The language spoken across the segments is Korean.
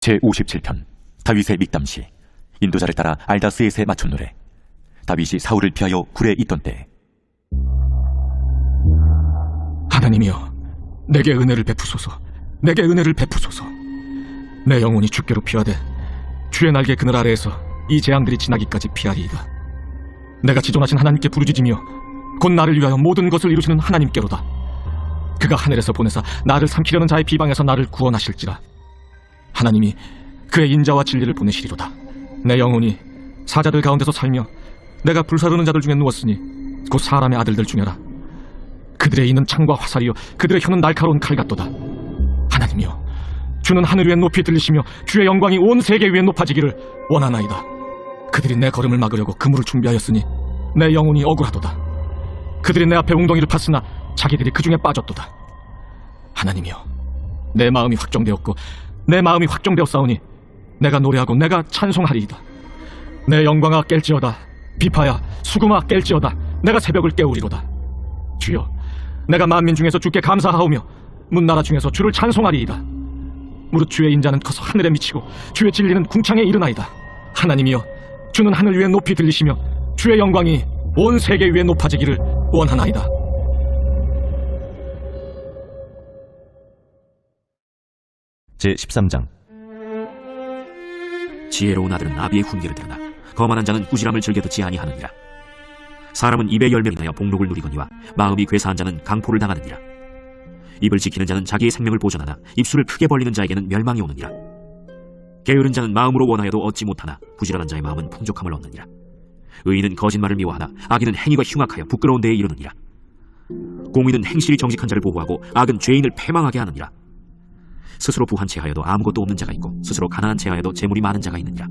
제57편 다윗의 믹담시. 인도자를 따라 알다스엣에 맞춘 노래. 다윗이 사울을 피하여 굴에 있던 때. 하나님이여, 내게 은혜를 베푸소서. 내게 은혜를 베푸소서. 내 영혼이 주께로 피하되 주의 날개 그늘 아래에서 이 재앙들이 지나기까지 피하리이다. 내가 지존하신 하나님께 부르짖으며 곧 나를 위하여 모든 것을 이루시는 하나님께로다. 그가 하늘에서 보내사 나를 삼키려는 자의 비방에서 나를 구원하실지라. 하나님이 그의 인자와 진리를 보내시리로다. 내 영혼이 사자들 가운데서 살며 내가 불사르는 자들 중에 누웠으니 곧 사람의 아들들 중에라. 그들의 이는 창과 화살이요 그들의 혀는 날카로운 칼 같도다. 하나님이여, 주는 하늘 위에 높이 들리시며 주의 영광이 온 세계 위에 높아지기를 원하나이다. 그들이 내 걸음을 막으려고 그물을 준비하였으니 내 영혼이 억울하도다. 그들이 내 앞에 웅덩이를 팠으나 자기들이 그 중에 빠졌도다. 하나님이여, 내 마음이 확정되었고 내 마음이 확정되었사오니 내가 노래하고 내가 찬송하리이다. 내 영광아 깰지어다. 비파야 수금아 깰지어다. 내가 새벽을 깨우리로다. 주여, 내가 만민 중에서 주께 감사하오며 문나라 중에서 주를 찬송하리이다. 무릇 주의 인자는 커서 하늘에 미치고 주의 진리는 궁창에 이르나이다. 하나님이여, 주는 하늘 위에 높이 들리시며 주의 영광이 온 세계 위에 높아지기를 원하나이다. 제13장 지혜로운 아들은 나비의 훈계를 들으나 거만한 자는 꾸지람을 즐겨 듣지 아니하느니라. 사람은 입의 열매를 인하여 복록을 누리거니와 마음이 괴사한 자는 강포를 당하느니라. 입을 지키는 자는 자기의 생명을 보존하나 입술을 크게 벌리는 자에게는 멸망이 오느니라. 게으른 자는 마음으로 원하여도 얻지 못하나 부지런한 자의 마음은 풍족함을 얻느니라. 의인은 거짓말을 미워하나 악인은 행위가 흉악하여 부끄러운 데에 이르느니라. 공의는 행실이 정직한 자를 보호하고 악은 죄인을 패망하게 하느니라. 스스로 부한 채하여도 아무것도 없는 자가 있고 스스로 가난한 채하여도 재물이 많은 자가 있느니라.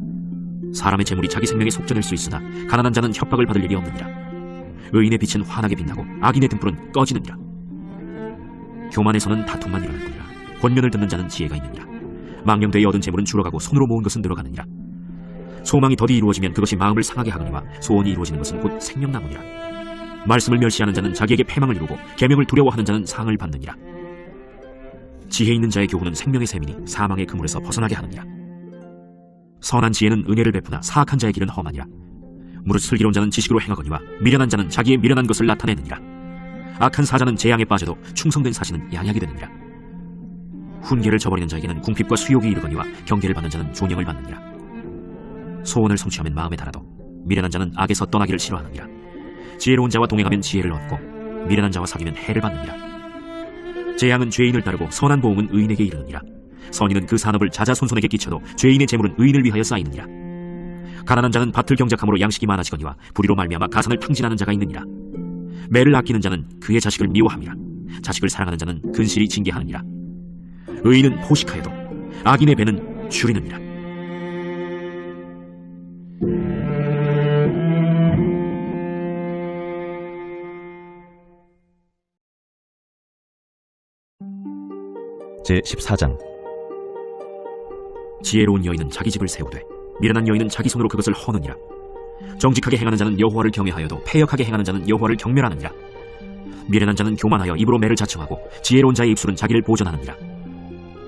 사람의 재물이 자기 생명에 속전일 수 있으나 가난한 자는 협박을 받을 일이 없느니라. 의인의 빛은 환하게 빛나고 악인의 등불은 꺼지느니라. 교만에서는 다툼만 일어날 뿐이라. 권면을 듣는 자는 지혜가 있느니라. 망령되이 얻은 재물은 줄어가고 손으로 모은 것은 늘어가느니라. 소망이 더디 이루어지면 그것이 마음을 상하게 하거니와 소원이 이루어지는 것은 곧 생명나무니라. 말씀을 멸시하는 자는 자기에게 패망을 이루고 계명을 두려워하는 자는 상을 받느니라. 지혜 있는 자의 교훈은 생명의 샘이니 사망의 그물에서 벗어나게 하느니라. 선한 지혜는 은혜를 베푸나 사악한 자의 길은 험하니라. 무릇 슬기로운 자는 지식으로 행하거니와 미련한 자는 자기의 미련한 것을 나타내느니라. 악한 사자는 재앙에 빠져도 충성된 사신은 양약이 되느니라. 훈계를 저버리는 자에게는 궁핍과 수욕이 이르거니와 경계를 받는 자는 존영을 받느니라. 소원을 성취하면 마음에 달아도 미련한 자는 악에서 떠나기를 싫어하느니라. 지혜로운 자와 동행하면 지혜를 얻고 미련한 자와 사귀면 해를 받느니라. 재앙은 죄인을 따르고 선한 보응은 의인에게 이르느니라. 선인은 그 산업을 자자손손에게 끼쳐도 죄인의 재물은 의인을 위하여 쌓이느니라. 가난한 자는 밭을 경작함으로 양식이 많아지거니와 불의로 말미암아 가산을 탕진하는 자가 있느니라. 매를 아끼는 자는 그의 자식을 미워함이라. 자식을 사랑하는 자는 근실이 징계하느니라. 의인은 포식하여도 악인의 배는 줄이느니라. 제14장 지혜로운 여인은 자기 집을 세우되 미련한 여인은 자기 손으로 그것을 허느니라. 정직하게 행하는 자는 여호와를 경외하여도 패역하게 행하는 자는 여호와를 경멸하느니라. 미련한 자는 교만하여 입으로 매를 자청하고 지혜로운 자의 입술은 자기를 보존하느니라.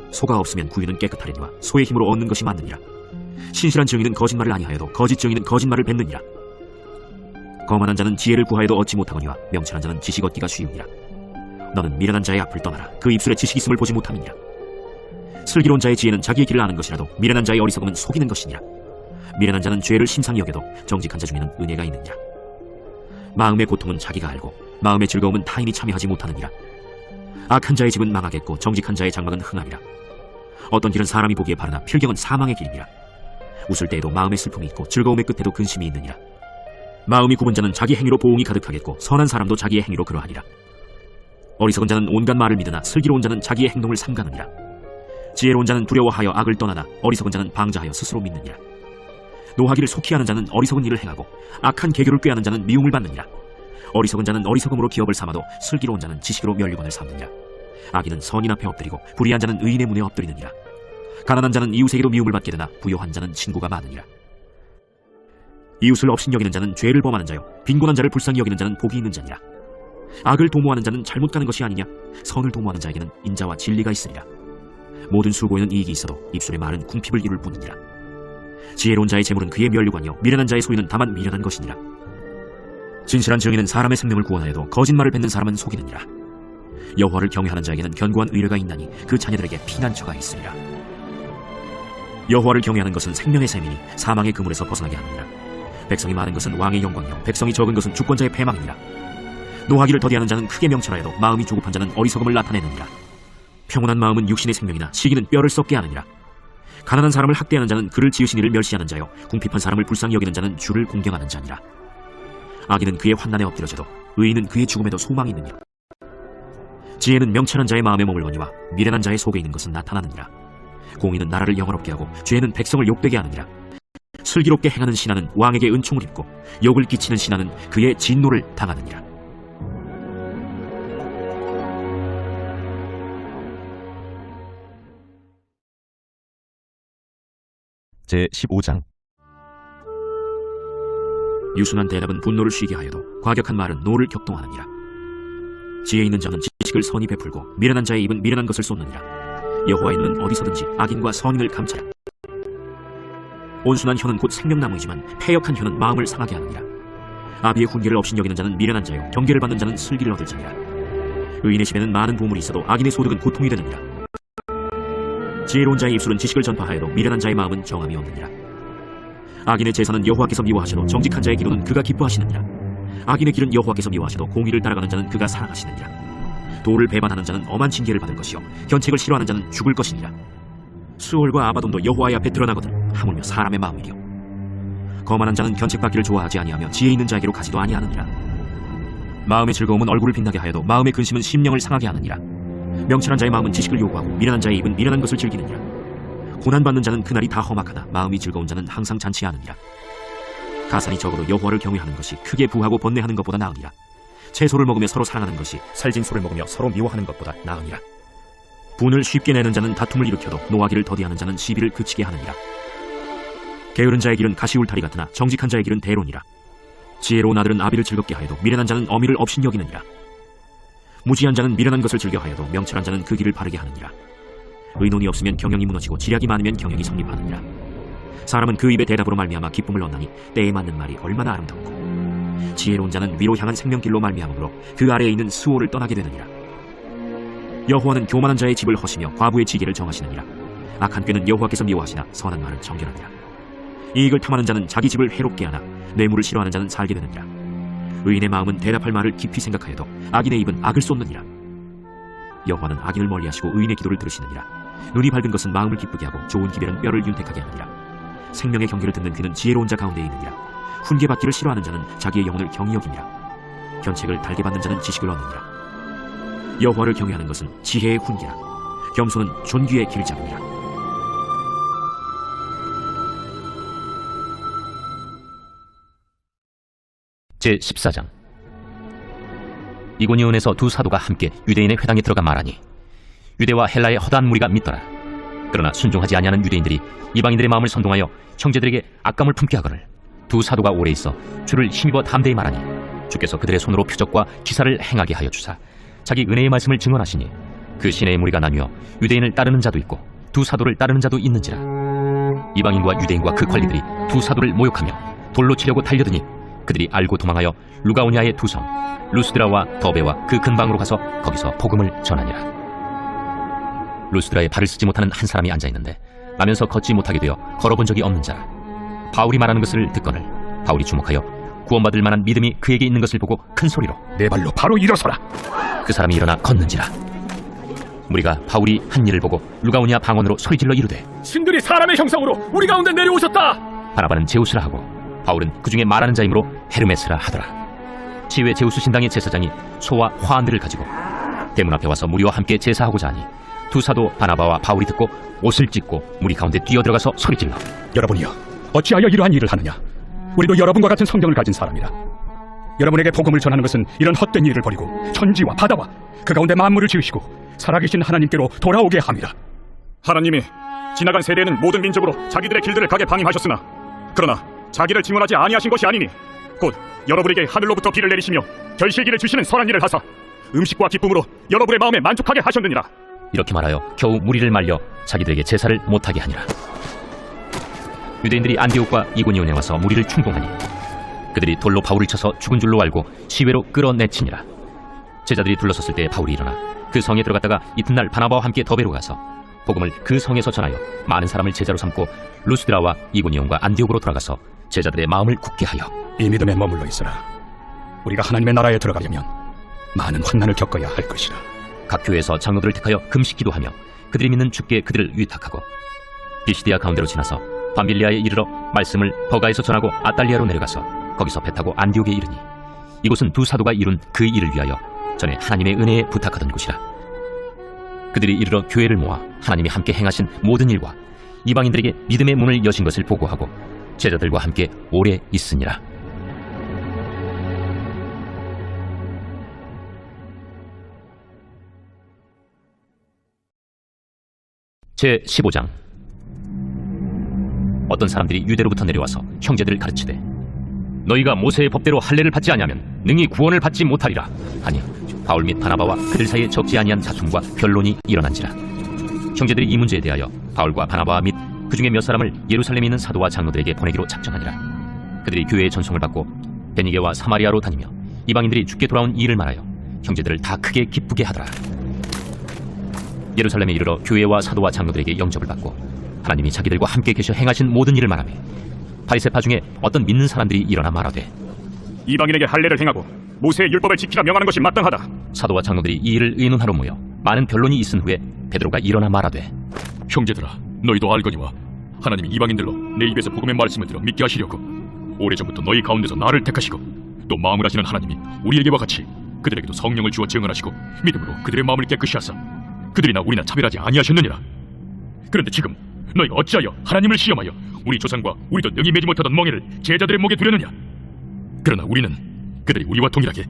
소가 없으면 구유는 깨끗하려니와 소의 힘으로 얻는 것이 많느니라. 신실한 증인은 거짓말을 아니하여도 거짓 증인은 거짓말을 뱉느니라. 거만한 자는 지혜를 구하여도 얻지 못하거니와 명철한 자는 지식 얻기가 쉬우니라. 너는 미련한 자의 앞을 떠나라. 그 입술에 지식이 있음을 보지 못함이니라. 슬기로운 자의 지혜는 자기의 길을 아는 것이라도 미련한 자의 어리석음은 속이는 것이니라. 미련한 자는 죄를 심상히 여겨도 정직한 자 중에는 은혜가 있느니라. 마음의 고통은 자기가 알고 마음의 즐거움은 타인이 참여하지 못하느니라. 악한 자의 집은 망하겠고 정직한 자의 장막은 흥하리라. 어떤 길은 사람이 보기에 바르나 필경은 사망의 길이니라. 웃을 때에도 마음의 슬픔이 있고 즐거움의 끝에도 근심이 있느니라. 마음이 굽은 자는 자기 행위로 보응이 가득하겠고 선한 사람도 자기의 행위로 그러하리라. 어리석은 자는 온갖 말을 믿으나 슬기로운 자는 자기의 행동을 삼가느니라. 지혜로운 자는 두려워하여 악을 떠나나 어리석은 자는 방자하여 스스로 믿느니라. 노하기를 속히 하는 자는 어리석은 일을 행하고 악한 계교를 꾀하는 자는 미움을 받느니라. 어리석은 자는 어리석음으로 기업을 삼아도 슬기로운 자는 지식으로 면류관을 삼느니라. 악인은 선인 앞에 엎드리고 불의한 자는 의인의 문에 엎드리느니라. 가난한 자는 이웃에게로 미움을 받게 되나 부요한 자는 친구가 많으니라. 이웃을 업신여기는 자는 죄를 범하는 자요 빈곤한 자를 불쌍히 여기는 자는 복이 있는 자니라. 악을 도모하는 자는 잘못 가는 것이 아니냐? 선을 도모하는 자에게는 인자와 진리가 있으리라. 모든 수고에는 이익이 있어도 입술의 말은 궁핍을 이룰 뿐이니라. 지혜로운 자의 재물은 그의 면류관이요 미련한 자의 소유는 다만 미련한 것이니라. 진실한 증인은 사람의 생명을 구원하여도 거짓말을 뱉는 사람은 속이느니라. 여호와를 경외하는 자에게는 견고한 의뢰가 있나니 그 자녀들에게 피난처가 있으리라. 여호와를 경외하는 것은 생명의 셈이니 사망의 그물에서 벗어나게 하느니라. 백성이 많은 것은 왕의 영광이요 백성이 적은 것은 주권자의 패망이니라. 노하기를 더디하는 자는 크게 명철하여도 마음이 조급한 자는 어리석음을 나타내느니라. 평온한 마음은 육신의 생명이나 시기는 뼈를 썩게 하느니라. 가난한 사람을 학대하는 자는 그를 지으신 이를 멸시하는 자요 궁핍한 사람을 불쌍히 여기는 자는 주를 공경하는 자니라. 악인은 그의 환난에 엎드려져도 의인은 그의 죽음에도 소망이 있느니라. 지혜는 명철한 자의 마음에 머물거니와 미련한 자의 속에 있는 것은 나타나느니라. 공의는 나라를 영화롭게 하고 죄는 백성을 욕되게 하느니라. 슬기롭게 행하는 신하는 왕에게 은총을 입고 욕을 끼치는 신하는 그의 진노를 당하느니라. 제15장. 유순한 대답은 분노를 쉬게 하여도 과격한 말은 노를 격동하느니라. 지혜 있는 자는 지식을 선히 베풀고 미련한 자의 입은 미련한 것을 쏟느니라. 여호와의 눈은 어디서든지 악인과 선인을 감찰하. 온순한 혀는 곧 생명나무이지만 패역한 혀는 마음을 상하게 하느니라. 아비의 훈계를 없인 여기는 자는 미련한 자요 경계를 받는 자는 슬기를 얻을 자니라. 의인의 집에는 많은 보물이 있어도 악인의 소득은 고통이 되느니라. 지혜로운 자의 입술은 지식을 전파하여도 미련한 자의 마음은 정함이 없느니라. 악인의 제사는 여호와께서 미워하시도 정직한 자의 기도는 그가 기뻐하시느니라. 악인의 길은 여호와께서 미워하시도 공의를 따라가는 자는 그가 사랑하시느니라. 도를 배반하는 자는 엄한 징계를 받을 것이요 견책을 싫어하는 자는 죽을 것이니라. 수월과 아바돈도 여호와의 앞에 드러나거든 하물며 사람의 마음이요 거만한 자는 견책받기를 좋아하지 아니하며 지혜 있는 자에게로 가지도 아니하느니라. 마음의 즐거움은 얼굴을 빛나게 하여도 마음의 근심은 심령을 상하게 하느니라. 명철한 자의 마음은 지식을 요구하고 미련한 자의 입은 미련한 것을 즐기느니라. 고난받는 자는 그날이 다 험악하나 마음이 즐거운 자는 항상 잔치하느니라. 가산이 적어도 여호와를 경외하는 것이 크게 부하고 번뇌하는 것보다 나으니라. 채소를 먹으며 서로 사랑하는 것이 살진 소를 먹으며 서로 미워하는 것보다 나으니라. 분을 쉽게 내는 자는 다툼을 일으켜도 노하기를 더디하는 자는 시비를 그치게 하느니라. 게으른 자의 길은 가시울타리 같으나 정직한 자의 길은 대론이라. 지혜로운 아들은 아비를 즐겁게 하여도 미련한 자는 어미를 업신여기느니라. 무지한 자는 미련한 것을 즐겨하여도 명철한 자는 그 길을 바르게 하느니라. 의논이 없으면 경영이 무너지고 지략이 많으면 경영이 성립하느니라. 사람은 그 입의 대답으로 말미암아 기쁨을 얻나니 때에 맞는 말이 얼마나 아름답고 지혜로운 자는 위로 향한 생명길로 말미암으로 그 아래에 있는 수호를 떠나게 되느니라. 여호와는 교만한 자의 집을 허시며 과부의 지게를 정하시느니라. 악한 꾀는 여호와께서 미워하시나 선한 말은 정결하니라. 이익을 탐하는 자는 자기 집을 해롭게 하나 뇌물을 싫어하는 자는 살게 되느니라. 의인의 마음은 대답할 말을 깊이 생각하여도 악인의 입은 악을 쏟느니라. 여호와는 악인을 멀리하시고 의인의 기도를 들으시느니라. 눈이 밝은 것은 마음을 기쁘게 하고 좋은 기별은 뼈를 윤택하게 하느니라. 생명의 경계를 듣는 귀는 지혜로운 자 가운데에 있느니라. 훈계받기를 싫어하는 자는 자기의 영혼을 경히 여기니라. 견책을 달게 받는 자는 지식을 얻느니라. 여호와를 경외하는 것은 지혜의 훈계라. 겸손은 존귀의 길잡이니라. 제14장. 이고니온에서 두 사도가 함께 유대인의 회당에 들어가 말하니 유대와 헬라의 허다한 무리가 믿더라. 그러나 순종하지 아니하는 유대인들이 이방인들의 마음을 선동하여 형제들에게 악감을 품게 하거늘 두 사도가 오래 있어 주를 힘입어 담대히 말하니 주께서 그들의 손으로 표적과 기사를 행하게 하여 주사 자기 은혜의 말씀을 증언하시니 그 시내의 무리가 나뉘어 유대인을 따르는 자도 있고 두 사도를 따르는 자도 있는지라. 이방인과 유대인과 그 관리들이 두 사도를 모욕하며 돌로 치려고 달려드니 그들이 알고 도망하여 루가오냐의 두 성 루스드라와 더베와 그 근방으로 가서 거기서 복음을 전하니라. 루스드라에 발을 쓰지 못하는 한 사람이 앉아있는데 나면서 걷지 못하게 되어 걸어본 적이 없는 자라. 바울이 말하는 것을 듣거늘 바울이 주목하여 구원받을 만한 믿음이 그에게 있는 것을 보고 큰 소리로 내 발로 바로 일어서라. 그 사람이 일어나 걷는지라. 무리가 바울이 한 일을 보고 루가오냐 방언으로 소리질러 이르되 신들이 사람의 형상으로 우리 가운데 내려오셨다. 바나바는 제우스라 하고 바울은 그 중에 말하는 자이므로 헤르메스라 하더라. 치외 제우스 신당의 제사장이 소와 화환들을 가지고 대문 앞에 와서 무리와 함께 제사하고자 하니 두 사도 바나바와 바울이 듣고 옷을 찢고 무리 가운데 뛰어들어가서 소리질러 여러분이여, 어찌하여 이러한 일을 하느냐? 우리도 여러분과 같은 성경을 가진 사람이라. 여러분에게 복음을 전하는 것은 이런 헛된 일을 버리고 천지와 바다와 그 가운데 만물을 지으시고 살아계신 하나님께로 돌아오게 함이라. 하나님이 지나간 세대에는 모든 민족으로 자기들의 길들을 가게 방임하셨으나 그러나 자기를 증언하지 아니하신 것이 아니니 곧 여러분에게 하늘로부터 비를 내리시며 결실기를 주시는 선한 일을 하사 음식과 기쁨으로 여러분의 마음에 만족하게 하셨느니라. 이렇게 말하여 겨우 무리를 말려 자기들에게 제사를 못하게 하니라. 유대인들이 안디옥과 이고니온에 와서 무리를 충동하니 그들이 돌로 바울을 쳐서 죽은 줄로 알고 시외로 끌어내치니라. 제자들이 둘러섰을 때 바울이 일어나 그 성에 들어갔다가 이튿날 바나바와 함께 더베로 가서 복음을 그 성에서 전하여 많은 사람을 제자로 삼고 루스드라와 이고니온과 안디옥으로 돌아가서 제자들의 마음을 굳게 하여 이 믿음에 머물러 있으라. 우리가 하나님의 나라에 들어가려면 많은 환난을 겪어야 할 것이라. 각 교회에서 장로들을 택하여 금식 기도하며 그들이 믿는 주께 그들을 위탁하고 비시디아 가운데로 지나서 밤빌리아에 이르러 말씀을 버가에서 전하고 아달리아로 내려가서 거기서 배 타고 안디옥에 이르니 이곳은 두 사도가 이룬 그 일을 위하여 전에 하나님의 은혜에 부탁하던 곳이라. 그들이 이르러 교회를 모아 하나님이 함께 행하신 모든 일과 이방인들에게 믿음의 문을 여신 것을 보고하고 제자들과 함께 오래 있으니라. 제15장. 어떤 사람들이 유대로부터 내려와서 형제들을 가르치되 너희가 모세의 법대로 할례를 받지 아니하면 능히 구원을 받지 못하리라 하니 바울 및 바나바와 그들 사이에 적지 아니한 다툼과 변론이 일어난지라. 형제들이 이 문제에 대하여 바울과 바나바와 및 그 중에 몇 사람을 예루살렘에 있는 사도와 장로들에게 보내기로 작정하니라. 그들이 교회의 전송을 받고 베니게와 사마리아로 다니며 이방인들이 주께 돌아온 일을 말하여 형제들을 다 크게 기쁘게 하더라. 예루살렘에 이르러 교회와 사도와 장로들에게 영접을 받고 하나님이 자기들과 함께 계셔 행하신 모든 일을 말하며 바리새파 중에 어떤 믿는 사람들이 일어나 말하되 이방인에게 할례를 행하고 모세의 율법을 지키라 명하는 것이 마땅하다. 사도와 장로들이 이 일을 의논하러 모여 많은 변론이 있은 후에 베드로가 일어나 말하되 형제들아, 너희도 알거니와 하나님이 이방인들로 내 입에서 복음의 말씀을 들어 믿게 하시려고 오래전부터 너희 가운데서 나를 택하시고 또 마음을 하시는 하나님이 우리에게와 같이 그들에게도 성령을 주어 증언하시고 믿음으로 그들의 마음을 깨끗이 하사 그들이나 우리나 차별하지 아니하셨느니라. 그런데 지금 너희가 어찌하여 하나님을 시험하여 우리 조상과 우리도 능히 매지 못하던 멍에를 제자들의 목에 두려느냐? 그러나 우리는 그들이 우리와 동일하게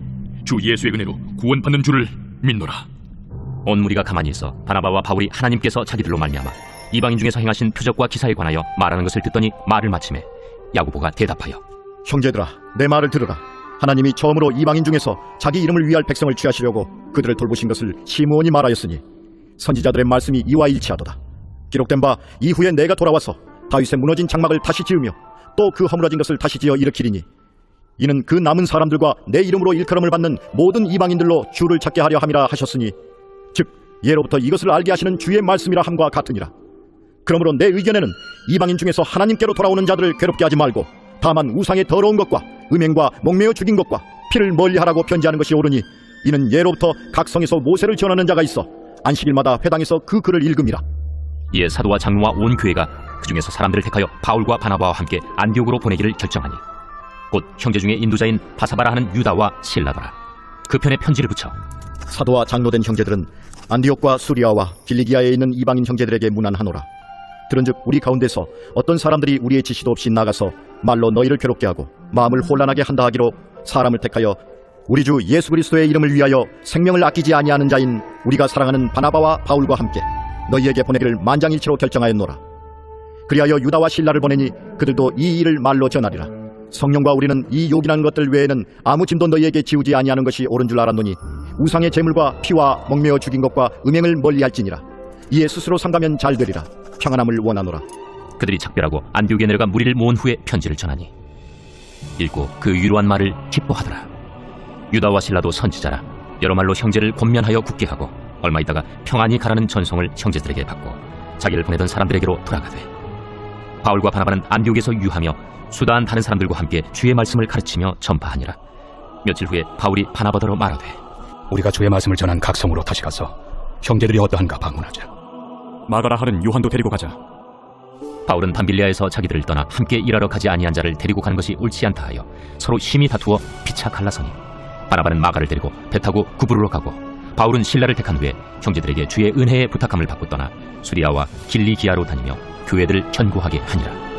주 예수의 은혜로 구원받는 줄을 믿노라. 온 무리가 가만히 있어 바나바와 바울이 하나님께서 자기들로 말미암아 이방인 중에서 행하신 표적과 기사에 관하여 말하는 것을 듣더니 말을 마침에 야고보가 대답하여 형제들아, 내 말을 들으라. 하나님이 처음으로 이방인 중에서 자기 이름을 위할 백성을 취하시려고 그들을 돌보신 것을 시므온이 말하였으니 선지자들의 말씀이 이와 일치하도다. 기록된 바 이후에 내가 돌아와서 다윗의 무너진 장막을 다시 지으며 또 그 허물어진 것을 다시 지어 일으키리니 이는 그 남은 사람들과 내 이름으로 일컬음을 받는 모든 이방인들로 주를 찾게 하려 함이라 하셨으니 즉 예로부터 이것을 알게 하시는 주의 말씀이라 함과 같으니라. 그러므로 내 의견에는 이방인 중에서 하나님께로 돌아오는 자들을 괴롭게 하지 말고 다만 우상의 더러운 것과 음행과 목매어 죽인 것과 피를 멀리하라고 편지하는 것이 옳으니 이는 예로부터 각 성에서 모세를 전하는 자가 있어 안식일마다 회당에서 그 글을 읽음이라. 이에 사도와 장로와 온 교회가 그 중에서 사람들을 택하여 바울과 바나바와 함께 안디옥으로 보내기를 결정하니 곧 형제 중에 인도자인 바사바라 하는 유다와 실라더라. 그 편에 편지를 붙여 사도와 장로된 형제들은 안디옥과 수리아와 길리기아에 있는 이방인 형제들에게 문안하노라. 들은즉 우리 가운데서 어떤 사람들이 우리의 지시도 없이 나가서 말로 너희를 괴롭게 하고 마음을 혼란하게 한다 하기로 사람을 택하여 우리 주 예수 그리스도의 이름을 위하여 생명을 아끼지 아니하는 자인 우리가 사랑하는 바나바와 바울과 함께 너희에게 보내기를 만장일치로 결정하였노라. 그리하여 유다와 실라를 보내니 그들도 이 일을 말로 전하리라. 성령과 우리는 이 요긴한 것들 외에는 아무 짐도 너희에게 지우지 아니하는 것이 옳은 줄 알았노니 우상의 제물과 피와 목매어 죽인 것과 음행을 멀리할지니라. 이에 스스로 상가면 잘 되리라. 평안함을 원하노라. 그들이 작별하고 안디옥에 내려가 무리를 모은 후에 편지를 전하니 읽고 그 유로한 말을 기뻐하더라. 유다와 실라도 선지자라 여러 말로 형제를 권면하여 굳게 하고 얼마 있다가 평안히 가라는 전송을 형제들에게 받고 자기를 보내던 사람들에게로 돌아가되 바울과 바나바는 안디옥에서 유하며 수다한 다른 사람들과 함께 주의 말씀을 가르치며 전파하니라. 며칠 후에 바울이 바나바더러 말하되 우리가 주의 말씀을 전한 각 성으로 다시 가서 형제들이 어떠한가 방문하자. 마가라 하는 요한도 데리고 가자. 바울은 밤빌리아에서 자기들을 떠나 함께 일하러 가지 아니한 자를 데리고 가는 것이 옳지 않다 하여 서로 심히 다투어 피차 갈라서니 바나바는 마가를 데리고 배 타고 구브로로 가고 바울은 실라를 택한 후에 형제들에게 주의 은혜에 부탁함을 받고 떠나 수리아와 길리기아로 다니며 교회들을 견고하게 하니라.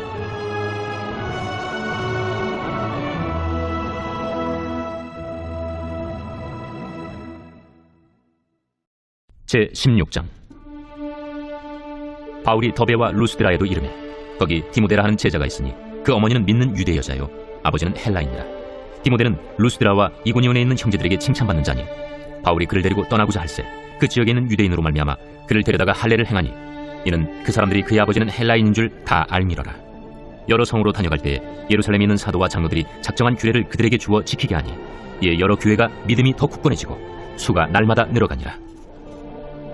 제16장. 바울이 더베와 루스드라에도 이르매 거기 디모데라 하는 제자가 있으니 그 어머니는 믿는 유대 여자요 아버지는 헬라인이라. 디모데는 루스드라와 이고니온에 있는 형제들에게 칭찬받는 자니 바울이 그를 데리고 떠나고자 할세 그 지역에 있는 유대인으로 말미암아 그를 데려다가 할례를 행하니 이는 그 사람들이 그의 아버지는 헬라인인 줄 다 알미러라. 여러 성으로 다녀갈 때에 예루살렘에 있는 사도와 장로들이 작정한 규례를 그들에게 주어 지키게 하니 이에 여러 교회가 믿음이 더 굳건해지고 수가 날마다 늘어가니라.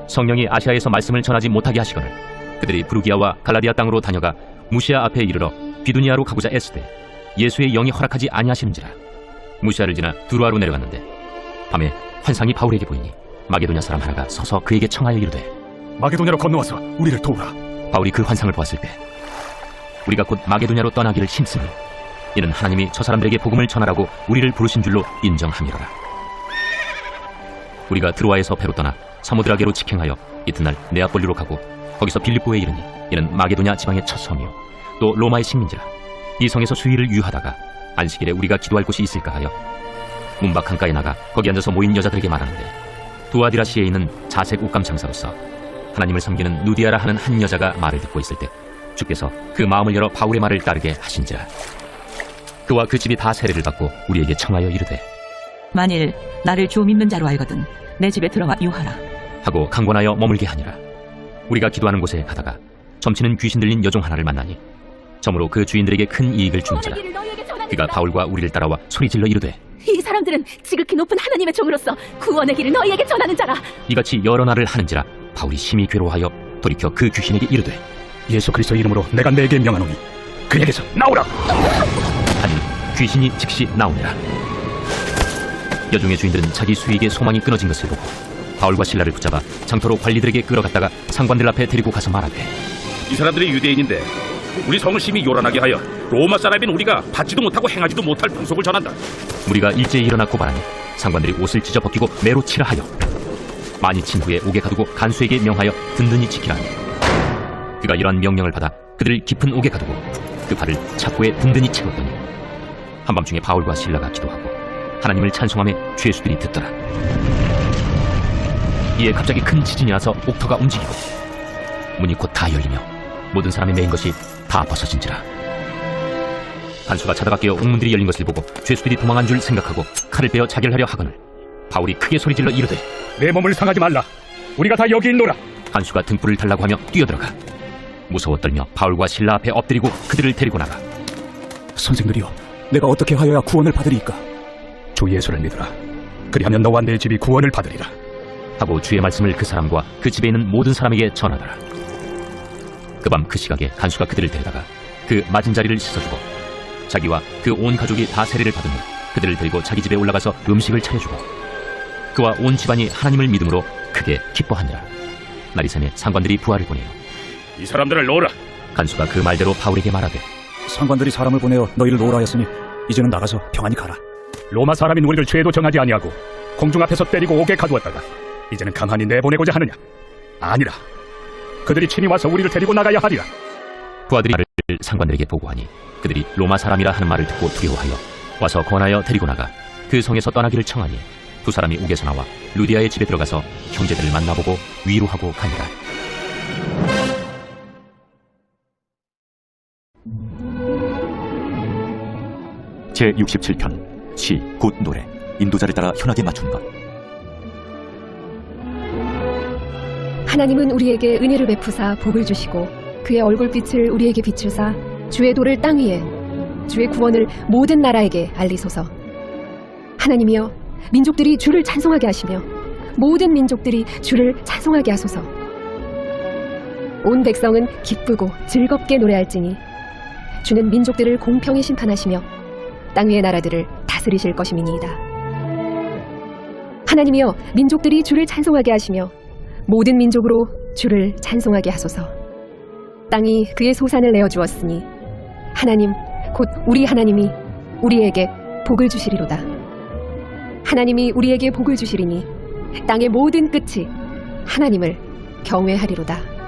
성령이 아시아에서 말씀을 전하지 못하게 하시거늘 그들이 부르기아와 갈라디아 땅으로 다녀가 무시아 앞에 이르러 비두니아로 가고자 애쓰되 예수의 영이 허락하지 아니하시는지라. 무시아를 지나 두루아로 내려갔는데 밤에 환상이 바울에게 보이니 마게도냐 사람 하나가 서서 그에게 청하여 이르되 마게도냐로 건너와서 우리를 도우라. 바울이 그 환상을 보았을 때 우리가 곧 마게도냐로 떠나기를 힘쓰니 이는 하나님이 저 사람들에게 복음을 전하라고 우리를 부르신 줄로 인정함이로라. 우리가 드로아에서 배로 떠나 사모드라게로 직행하여 이튿날 네아폴리로 가고 거기서 빌립보에 이르니 이는 마게도냐 지방의 첫 성이요 또 로마의 식민지라. 이 성에서 수일을 유하다가 안식일에 우리가 기도할 곳이 있을까 하여 문밖 강가에 나가 거기 앉아서 모인 여자들에게 말하는데 두아디라시에 있는 자색 옷감 장사로서 하나님을 섬기는 누디아라 하는 한 여자가 말을 듣고 있을 때 주께서 그 마음을 열어 바울의 말을 따르게 하신지라. 그와 그 집이 다 세례를 받고 우리에게 청하여 이르되 만일 나를 주 믿는 자로 알거든 내 집에 들어와 유하라 하고 강권하여 머물게 하니라. 우리가 기도하는 곳에 가다가 점치는 귀신 들린 여종 하나를 만나니 점으로 그 주인들에게 큰 이익을 주는지라. 그가 바울과 우리를 따라와 소리질러 이르되 이 사람들은 지극히 높은 하나님의 종으로서 구원의 길을 너희에게 전하는 자라. 이같이 여러 날을 하는지라. 바울이 심히 괴로워하여 돌이켜 그 귀신에게 이르되 예수 그리스도 이름으로 내가 내게 명하노니 그에게서 나오라. 하니 귀신이 즉시 나오니라. 여종의 주인들은 자기 수익의 소망이 끊어진 것을 보고 바울과 신라를 붙잡아 장터로 관리들에게 끌어갔다가 상관들 앞에 데리고 가서 말하되 이 사람들이 유대인인데 우리 성을 심히 요란하게 하여 로마 사람인 우리가 받지도 못하고 행하지도 못할 풍속을 전한다. 우리가 일제히 일어나 고발하니 상관들이 옷을 찢어 벗기고 매로 치라 하여 많이 친 후에 옥에 가두고 간수에게 명하여 든든히 지키라 하니 그가 이러한 명령을 받아 그들을 깊은 옥에 가두고 그 발을 착고에 든든히 채웠더니 한밤중에 바울과 신라가 기도하고 하나님을 찬송하며 죄수들이 듣더라. 이에 갑자기 큰 지진이 나서 옥터가 움직이고 문이 곧 다 열리며 모든 사람이 메인 것이 다 벗어진지라. 간수가 자다가 깨어 옥문들이 열린 것을 보고 죄수들이 도망한 줄 생각하고 칼을 빼어 자결하려 하거늘 바울이 크게 소리질러 이르되 내 몸을 상하지 말라. 우리가 다 여기 있노라. 간수가 등불을 달라고 하며 뛰어들어가 무서워 떨며 바울과 신라 앞에 엎드리고 그들을 데리고 나가 선생들이여, 내가 어떻게 하여야 구원을 받으리이까? 주 예수를 믿으라. 그리하면 너와 내 집이 구원을 받으리라. 하고 주의 말씀을 그 사람과 그 집에 있는 모든 사람에게 전하더라. 그 밤 그 시각에 간수가 그들을 데려다가 그 맞은 자리를 씻어주고 자기와 그 온 가족이 다 세례를 받으며 그들을 데리고 자기 집에 올라가서 음식을 차려주고 그와 온 집안이 하나님을 믿음으로 크게 기뻐하니라. 날이 새매 상관들이 부하를 보내요. 이 사람들을 놓으라. 간수가 그 말대로 바울에게 말하되 상관들이 사람을 보내어 너희를 놓으라 하였으니 이제는 나가서 평안히 가라. 로마 사람인 우리를 죄도 정하지 아니하고 공중 앞에서 때리고 옥에 가두었다가 이제는 가만히 내보내고자 하느냐? 아니라 그들이 친히 와서 우리를 데리고 나가야 하리라. 부하들이 말을 상관들에게 보고하니 그들이 로마 사람이라 하는 말을 듣고 두려워하여 와서 권하여 데리고 나가 그 성에서 떠나기를 청하니 두 사람이 옥에서 나와 루디아의 집에 들어가서 형제들을 만나보고 위로하고 가니라. 제67편 시 곧 노래 인도자를 따라 현하게 맞춘 것. 하나님은 우리에게 은혜를 베푸사 복을 주시고 그의 얼굴빛을 우리에게 비추사 주의 도를 땅 위에 주의 구원을 모든 나라에게 알리소서. 하나님이여, 민족들이 주를 찬송하게 하시며 모든 민족들이 주를 찬송하게 하소서. 온 백성은 기쁘고 즐겁게 노래할지니 주는 민족들을 공평히 심판하시며 땅 위의 나라들을 다스리실 것임이니이다. 하나님이여, 민족들이 주를 찬송하게 하시며 모든 민족으로 주를 찬송하게 하소서. 땅이 그의 소산을 내어주었으니 하나님 곧 우리 하나님이 우리에게 복을 주시리로다. 하나님이 우리에게 복을 주시리니 땅의 모든 끝이 하나님을 경외하리로다.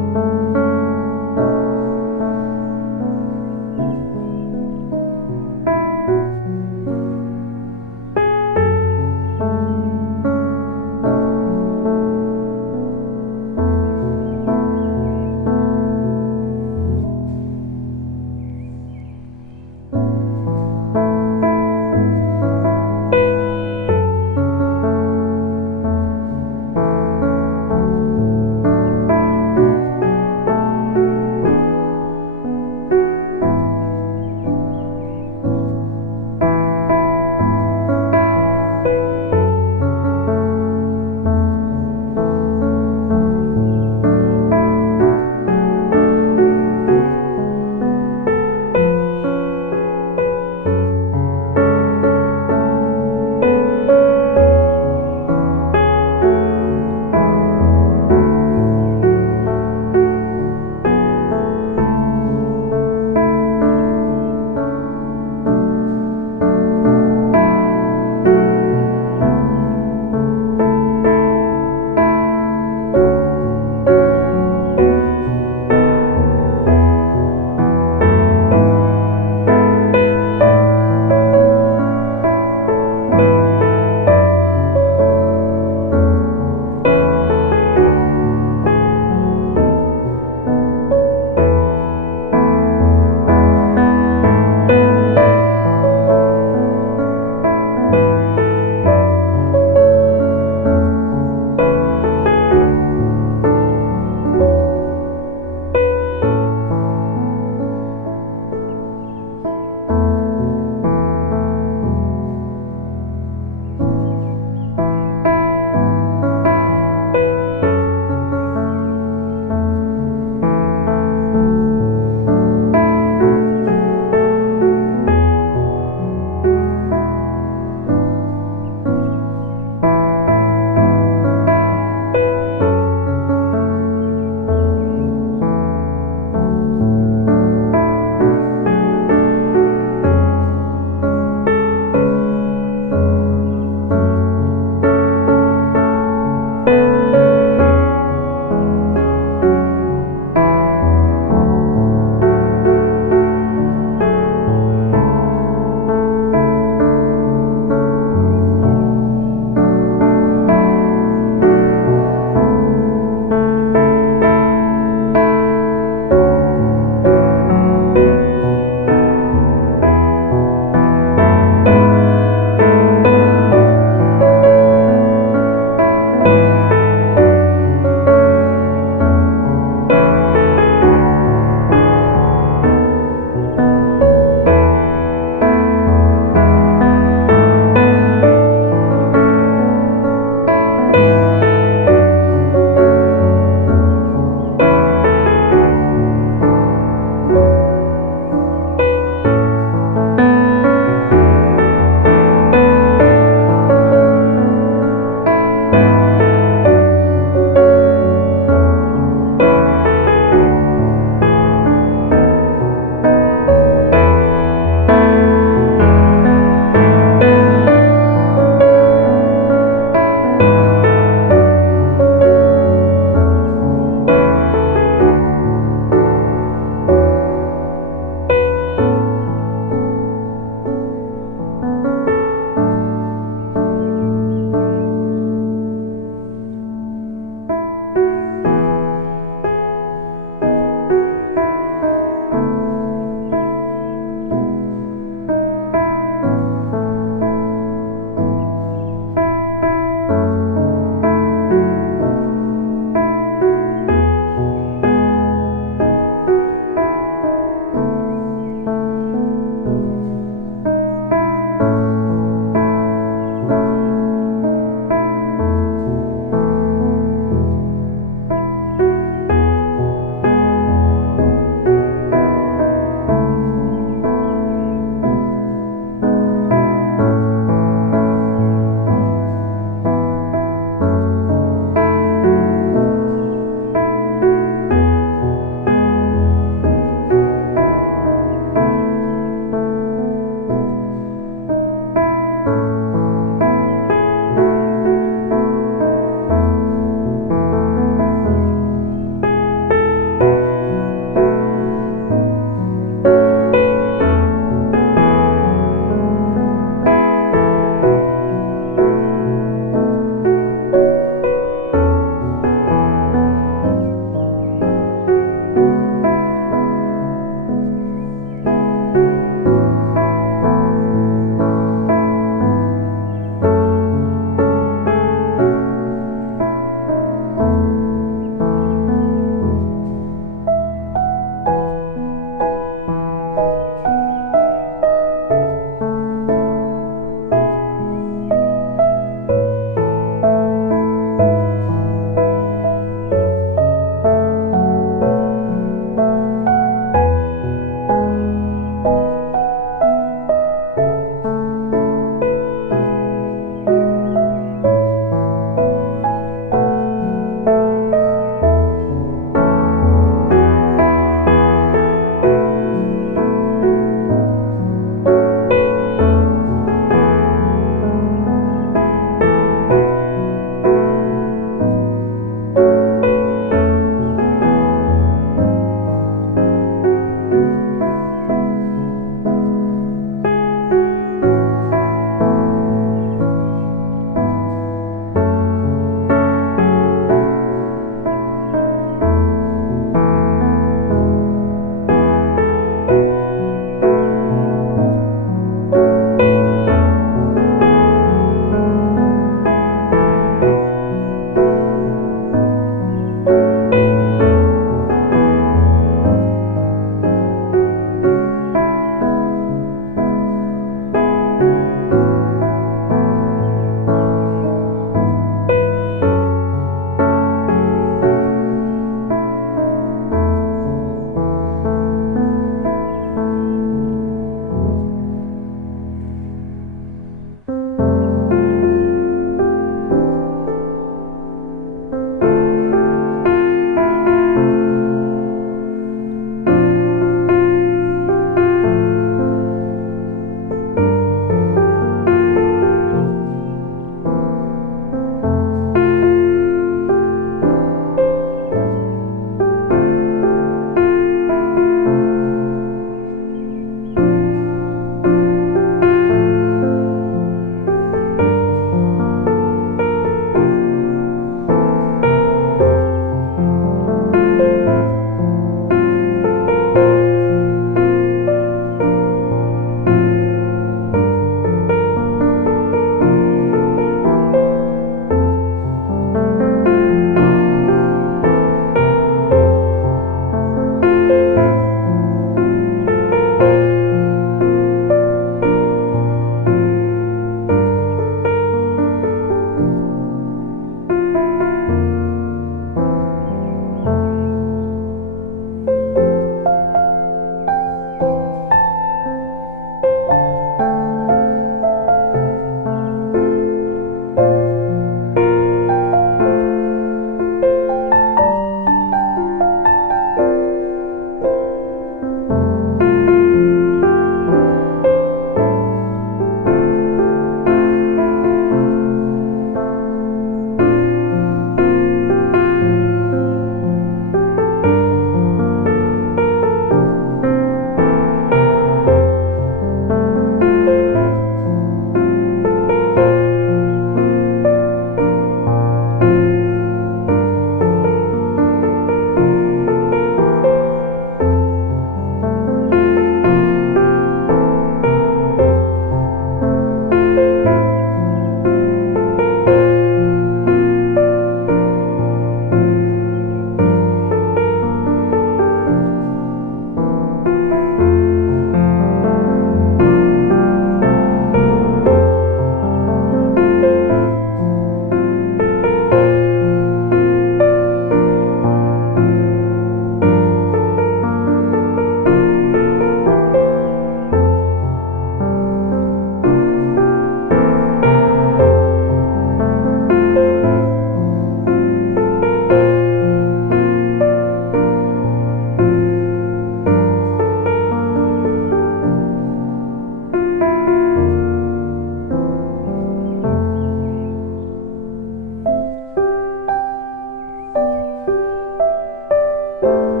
때